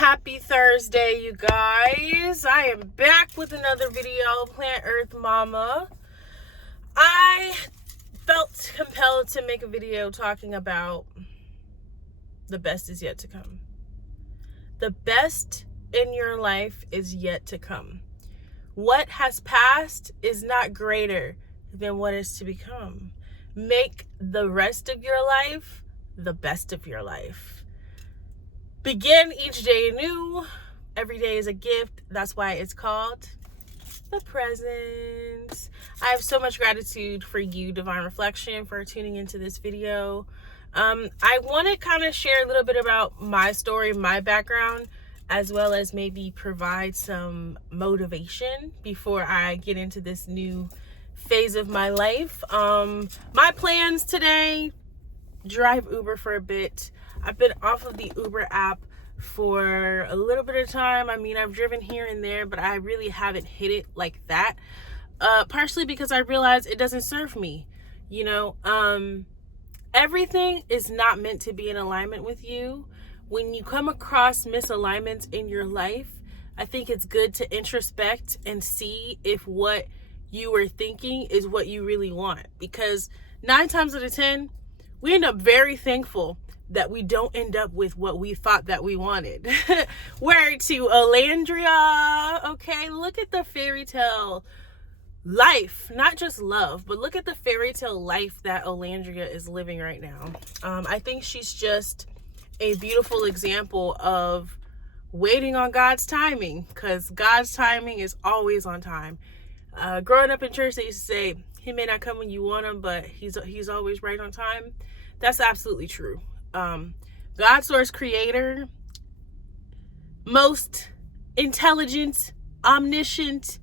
Happy Thursday, you guys. I am back with another video, Plant Earth Mama. I felt compelled to make a video talking about the best is yet to come. The best in your life is yet to come. What has passed is not greater than what is to become. Make the rest of your life the best of your life. Begin each day anew. Every day is a gift. That's why it's called the present. I have so much gratitude for you, Divine Reflection, for tuning into this video. I want to kind of share a little bit about my story, my background, as well as maybe provide some motivation before I get into this new phase of my life. My plans today: drive Uber for a bit. I've been off of the Uber app for a little bit of time. I mean, I've driven here and there, but I really haven't hit it like that. Partially because I realize it doesn't serve me. You know, everything is not meant to be in alignment with you. When you come across misalignments in your life, I think it's good to introspect and see if what you were thinking is what you really want. Because 9 times out of 10, we end up very thankful that we don't end up with what we thought that we wanted. Word to Olandria. Okay, look at the fairy tale life, not just love, but look at the fairy tale life that Olandria is living right now. I think she's just a beautiful example of waiting on God's timing, because God's timing is always on time. Growing up in church, they used to say, he may not come when you want him, but he's always right on time. That's absolutely true. God source creator, most intelligent, omniscient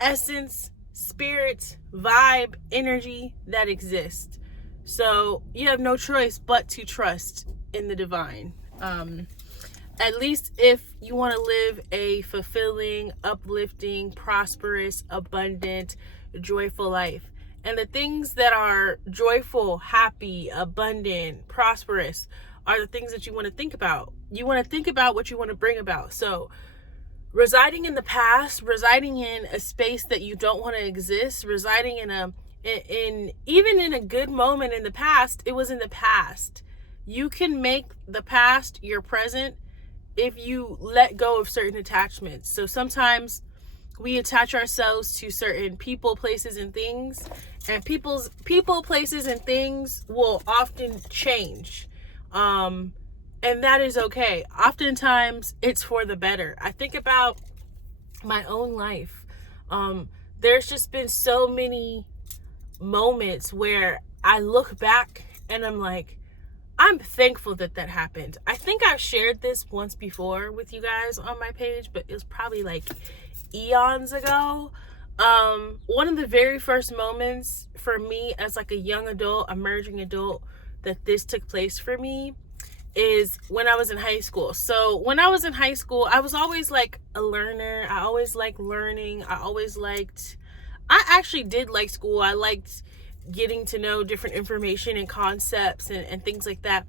essence, spirit, vibe, energy that exists. So you have no choice but to trust in the divine. At least if you want to live a fulfilling, uplifting, prosperous, abundant, joyful life. And the things that are joyful, happy, abundant, prosperous are the things that you want to think about. You want to think about what you want to bring about. So residing in the past, residing in a space that you don't want to exist, residing even in a good moment in the past, it was in the past. You can make the past your present if you let go of certain attachments. So sometimes we attach ourselves to certain people, places, and things, and people, places, and things will often change. And that is okay. Oftentimes it's for the better. I think about my own life. There's just been so many moments where I look back and I'm like, I'm thankful that happened. I think I've shared this once before with you guys on my page, but it was probably like eons ago. One of the very first moments for me as like a young adult, emerging adult, that this took place for me is when I was in high school. So when I was in high school, I was always like a learner. I always liked learning. I actually did like school. I liked getting to know different information and concepts and things like that.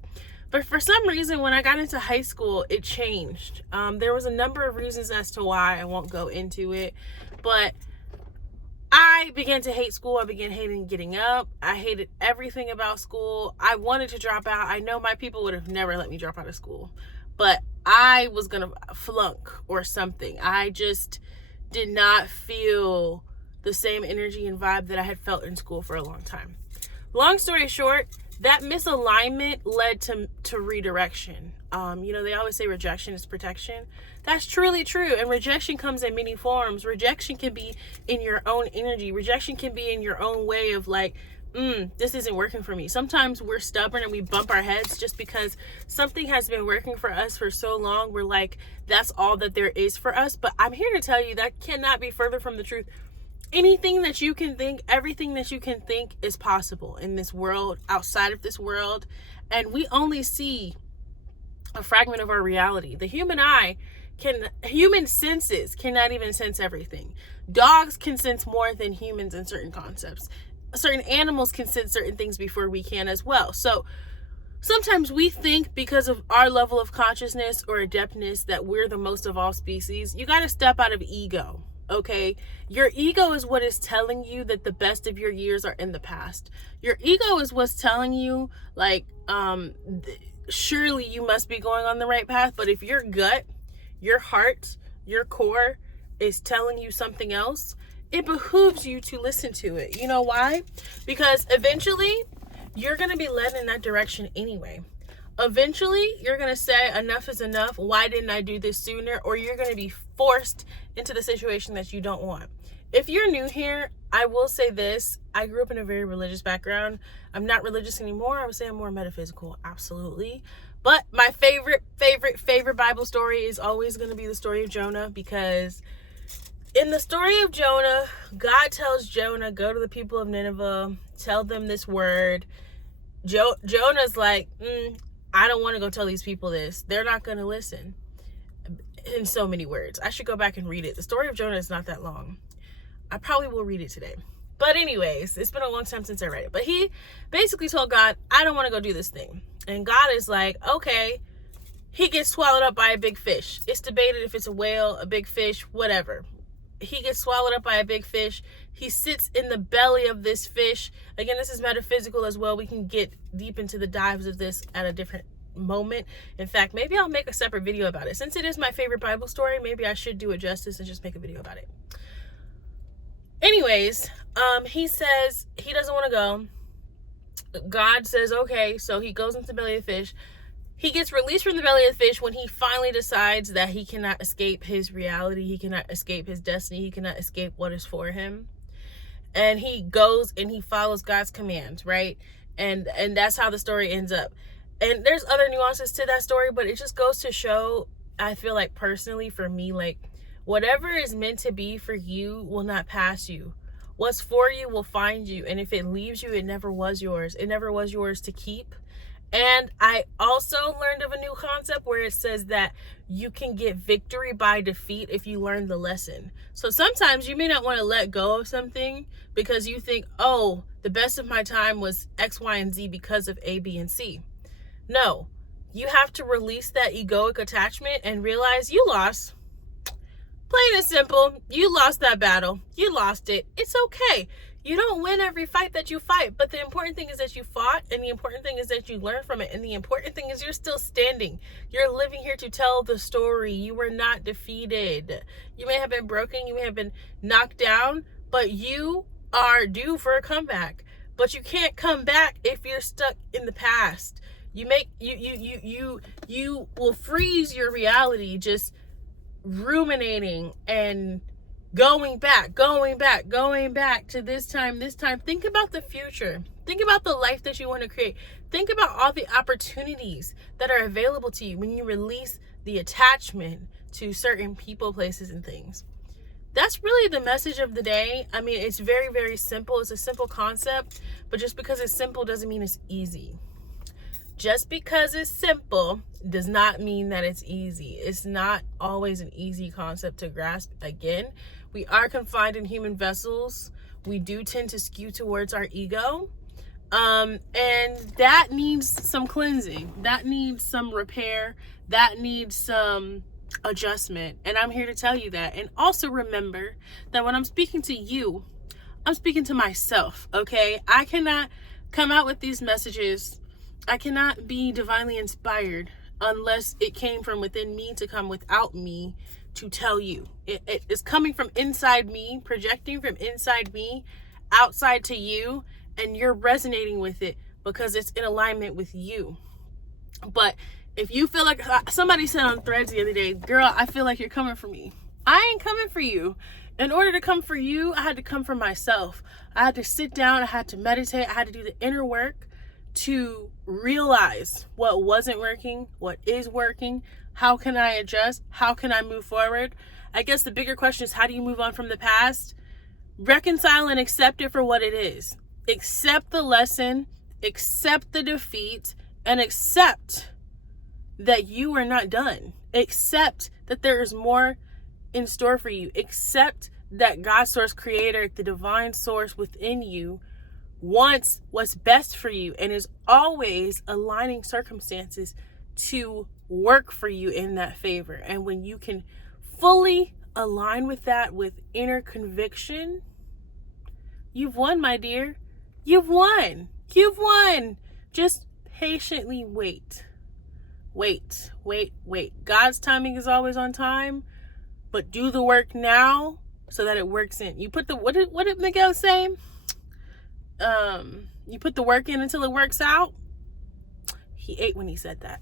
But for some reason, when I got into high school, it changed. There was a number of reasons as to why. I won't go into it. But I began to hate school. I began hating getting up. I hated everything about school. I wanted to drop out. I know my people would have never let me drop out of school. But I was going to flunk or something. I just did not feel the same energy and vibe that I had felt in school for a long time. Long story short, that misalignment led to redirection. They always say rejection is protection. That's truly true. And rejection comes in many forms. Rejection can be in your own energy. Rejection can be in your own way of like, this isn't working for me. Sometimes we're stubborn and we bump our heads just because something has been working for us for so long. We're like, that's all that there is for us. But I'm here to tell you that cannot be further from the truth. Anything that you can think, everything that you can think is possible in this world, outside of this world. And we only see a fragment of our reality. The human senses cannot even sense everything. Dogs can sense more than humans in certain concepts. Certain animals can sense certain things before we can as well. So sometimes we think because of our level of consciousness or adeptness that we're the most of all species. You got to step out of ego, okay? Your ego is what is telling you that the best of your years are in the past. Your ego is what's telling you, like, surely you must be going on the right path. But if your gut, your heart, your core is telling you something else, it behooves you to listen to it. You know why? Because eventually you're going to be led in that direction anyway. Eventually you're going to say enough is enough. Why didn't I do this sooner? Or you're going to be forced into the situation that you don't want. If you're new here, I will say this. I grew up in a very religious background. I'm not religious anymore. I would say I'm more metaphysical. Absolutely. But my favorite Bible story is always going to be the story of Jonah, because in the story of Jonah, God tells Jonah, go to the people of Nineveh, tell them this word. Jonah's like, I don't want to go tell these people this. They're not going to listen. In so many words. I should go back and read it. The story of Jonah is not that long. I probably will read it today. But anyways, it's been a long time since I read it. But he basically told God, I don't want to go do this thing. And God is like, okay. He gets swallowed up by a big fish. It's debated if it's a whale, a big fish, whatever. He gets swallowed up by a big fish. He sits in the belly of this fish. Again, this is metaphysical as well. We can get deep into the dives of this at a different moment. In fact, maybe I'll make a separate video about it. Since it is my favorite Bible story, maybe I should do it justice and just make a video about it. Anyways, he says he doesn't want to go. God says, okay, so he goes into the belly of the fish. He gets released from the belly of the fish when he finally decides that he cannot escape his reality. He cannot escape his destiny. He cannot escape what is for him. And he goes and he follows God's commands, right? And that's how the story ends up. And there's other nuances to that story, but it just goes to show, I feel like personally for me, like whatever is meant to be for you will not pass you. What's for you will find you. And if it leaves you, it never was yours. It never was yours to keep. And I also learned of a new concept where it says that you can get victory by defeat if you learn the lesson. So sometimes you may not want to let go of something because you think, oh, the best of my time was X, Y, and Z because of A, B, and C. No, you have to release that egoic attachment and realize you lost. Plain and simple, you lost that battle. You lost it. It's okay. You don't win every fight that you fight, but the important thing is that you fought, and the important thing is that you learn from it, and the important thing is you're still standing. You're living here to tell the story. You were not defeated. You may have been broken, you may have been knocked down, but you are due for a comeback. But you can't come back if you're stuck in the past. You will freeze your reality just ruminating and going back to this time. Think about the future. Think about the life that you want to create. Think about all the opportunities that are available to you when you release the attachment to certain people, places, and things. That's really the message of the day. I mean, it's very, very simple. It's a simple concept, but just because it's simple doesn't mean it's easy. Just because it's simple does not mean that it's easy. It's not always an easy concept to grasp. Again, we are confined in human vessels. We do tend to skew towards our ego. And that needs some cleansing. That needs some repair. That needs some adjustment. And I'm here to tell you that. And also remember that when I'm speaking to you, I'm speaking to myself, okay? I cannot come out with these messages. I cannot be divinely inspired unless it came from within me to come without me to tell you. It is coming from inside me, projecting from inside me, outside to you, and you're resonating with it because it's in alignment with you. But if you feel like, somebody said on Threads the other day, girl, I feel like you're coming for me. I ain't coming for you. In order to come for you, I had to come for myself. I had to sit down, I had to meditate, I had to do the inner work to realize what wasn't working, what is working, how can I adjust, how can I move forward. I guess the bigger question is, how do you move on from the past? Reconcile and accept it for what it is. Accept the lesson, accept the defeat, and accept that you are not done. Accept that there is more in store for you. Accept that God source creator, the divine source within you, wants what's best for you and is always aligning circumstances to work for you in that favor. And when you can fully align with that with inner conviction, you've won, my dear. You've won. You've won. Just patiently wait. Wait. God's timing is always on time, but do the work now so that it works in. You put the, what did Miguel say? You put the work in until it works out. He ate when he said that.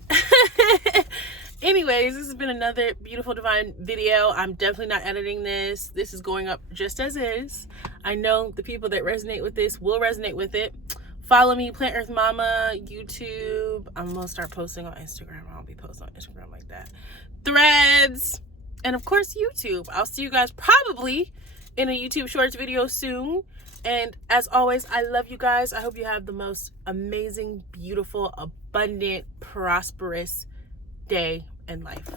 Anyways, this has been another beautiful divine video. I'm definitely not editing this. This is going up just as is. I know the people that resonate with this will resonate with it. Follow me, Plant Earth Mama, YouTube. I'm gonna start posting on Instagram. I don't be posting on Instagram like that. Threads, and of course YouTube. I'll see you guys probably in a YouTube Shorts video soon. And as always, I love you guys. I hope you have the most amazing, beautiful, abundant, prosperous day and life.